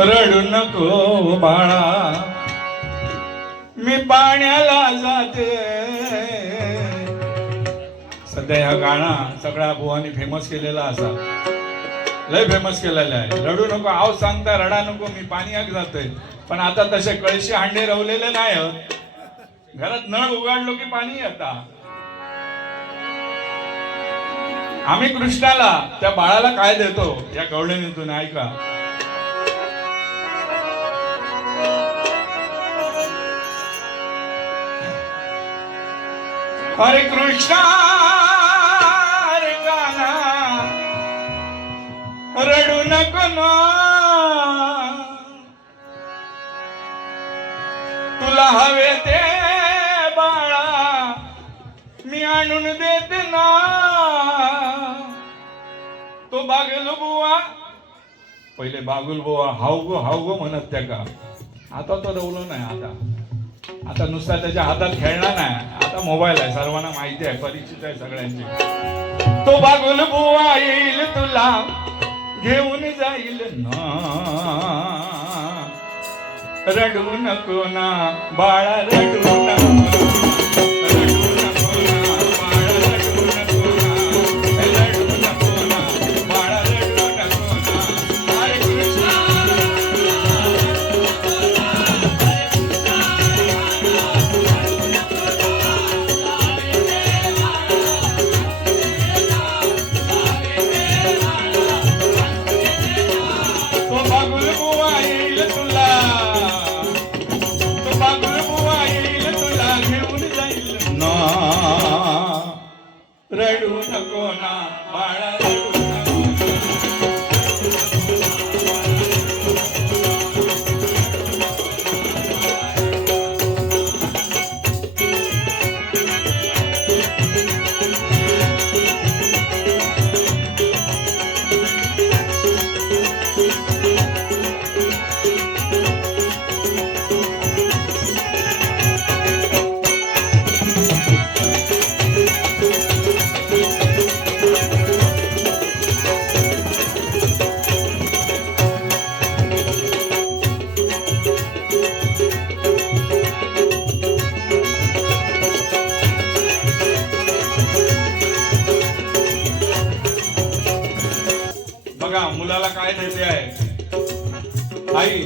रडू नको बाळा, मी पाण्याला जाते. सध्या हा गाणा सगळ्या बुवानी फेमस केलेला असा, लय फेमस केलेला आहे. रडू नको, आव सांगता रडा नको, मी पाण्याक जातोय. पण आता तसे कळशी हांडे रवलेले नाही. घरात नळ उघडलो की पाणी येता. आम्ही कृष्णाला त्या बाळाला काय देतो या गवळणीतून ऐका. हरे कृष्णा रे गाना, रडू नको ना, तुला हवे ते बाळा मी आणून देते ना. तो बागुल बुवा, पहिले बागुल बुवा हाव गो म्हणत त्या का. आता तो रवलो नाही. आता नुसता त्याच्या हातात खेळला नाही, आता मोबाईल आहे, सर्वांना माहिती आहे, परिचित आहे सगळ्यांची. तो बागुल बुवा येईल तुला घेऊन जाईल ना. रडू नको ना बाळा, रडू नको. रडू नको ना बाळा, रडू बघा मुलाला काय देते आहे आई.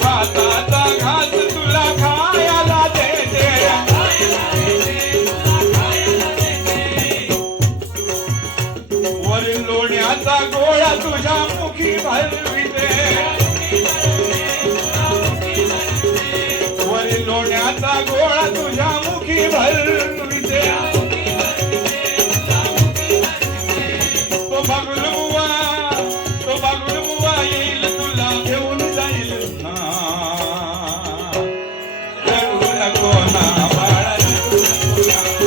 भाताचा घास तुला खायला देते, वरील लोण्याचा गोळा तुझ्या मुखी भरविते. वरील लोण्याचा गोळा तुझ्या मुखी भरविते. तो बागुल बुवा येईल तुला घेऊन जाईल ना. रडू नको ना बाळा, रडू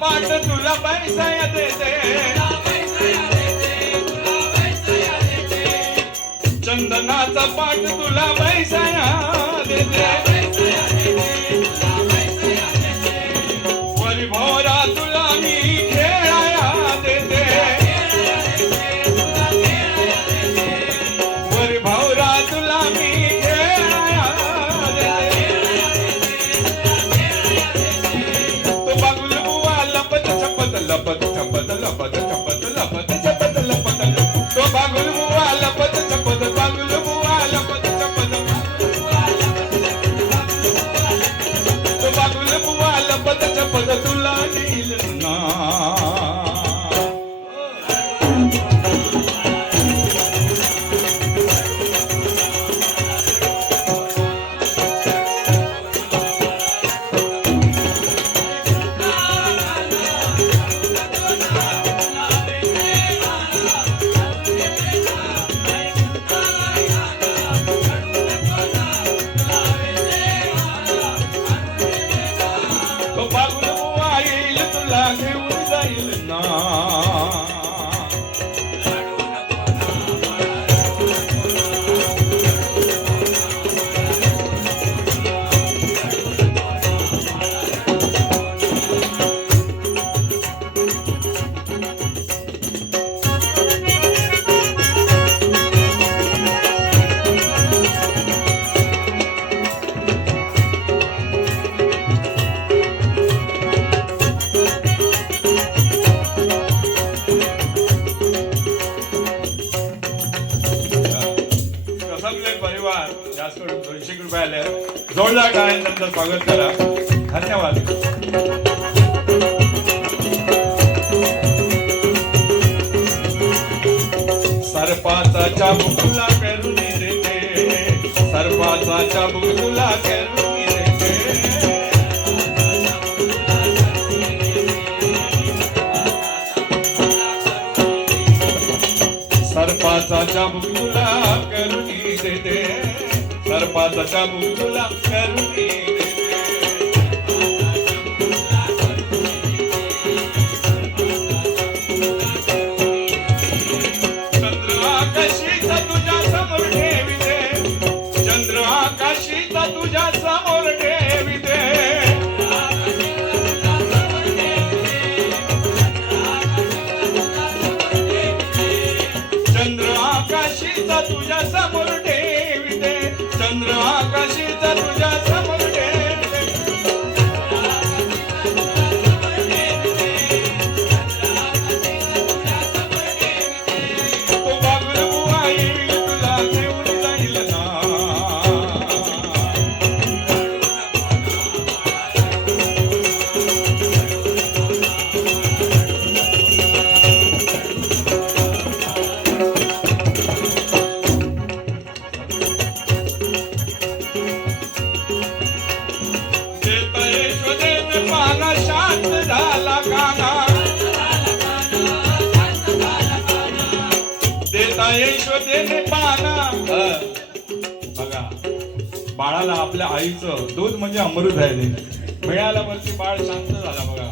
पाठ तुला पैसा देते. चंदनाचा पाठ तुला पैसा देते. वरी भोरा तुला मी खेळाया देते. वरी भोरा तुला मी खेळाया देते. तो बागुल बुवा लपत छपत लपत छपत लपत छपत लपत छपत लपत. तो बागुल बुवा लपत छपत, बागुल बुवा लपत छपत. जास्त 200 रुपये आले. जोरदार टाळ्यांचं स्वागत करा. धन्यवाद. सर्पाचा चाबूक तुला करून देते, सर्पाचा चाबूक तुला करून देते. सर्पाचा चाबूक तुला करून देते, सर्पाचा चाबूक तुला करून देते. चंद्र आकाशीचा तुझ्या समोर ठेविते, चंद्र आकाशीचा तुझ्या समोर ठेविते. चंद्र आकाशीचा तुझ्या समोर ठेविते, चंद्र आकाशीचा तुझ्या समोर ठेविते. तो बागुल बुवा येईल तुला घेऊन जाईल ना. देता यशोदेने पाना शांत झाला काना, देता यशोदेने पाना. बघा, बाळाला आपल्या आईचं दूध म्हणजे अमृत आहे ते. मिळाल्यावरती बाळ शांत झाला बघा.